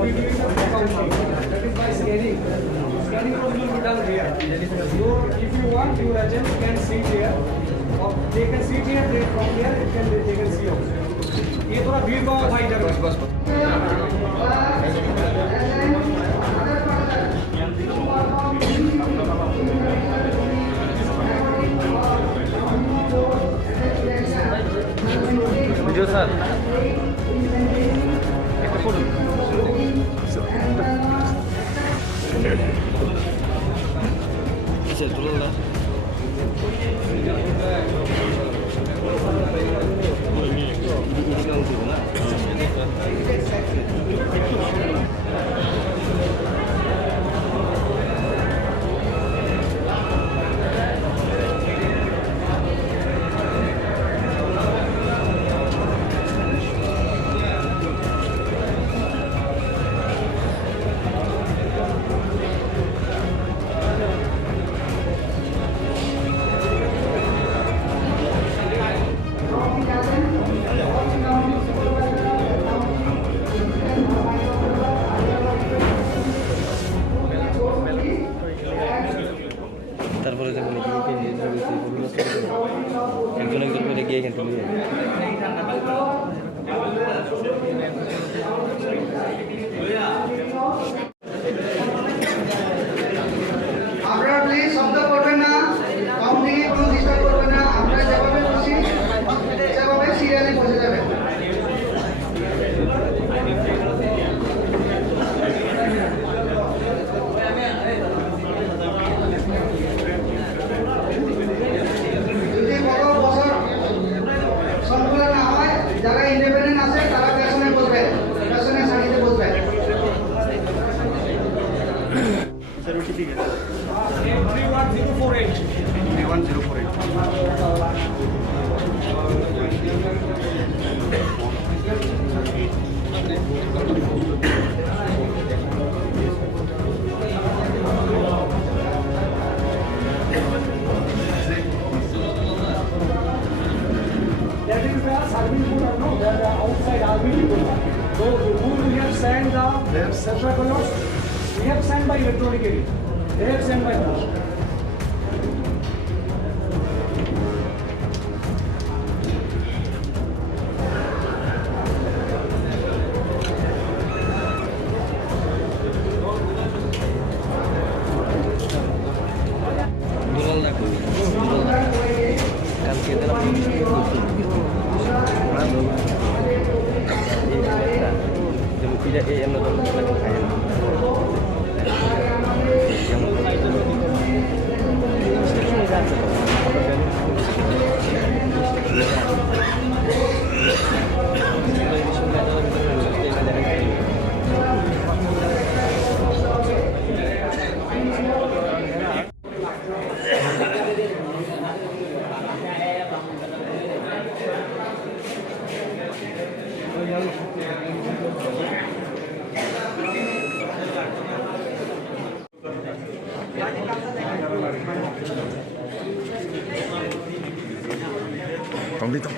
reviewing the account sheet. That is by scanning. Scanning will be done here. So if you want, your agent can sit here, or they can sit here. They from here they can see also. ये थोड़ा भीड़ का भाई इधर बस Video sir. একটা ফটো। কিসে তুলল না? তারপরে যখন একজন একজন করে গিয়ে এখান থেকে আপনারা প্লিজ শব্দ করবেন না, কাউন্টিং এ কোনো ডিস্টার্ব করবেন না। আপনারা যেভাবে খুশি সেভাবে সিরিয়ালি বসে যাবেন। যদি বড় বছর সম্পূর্ণ না হয়, যারা ইন্ডিপেন্ডেন্ট আছে তারা পেছনে বসবেন, পেছনে সারিতে বসবেন। স্যার ওটি ঠিক আছে 31048 That is the serving food, no? That the outside RBD food. So we have sent the separate colors. We have sent by electronically. They have sent by post. দুলাল রাখো কালকে দিলাম যেমন পিঠা এই এমন ধরনের খাই না Completo.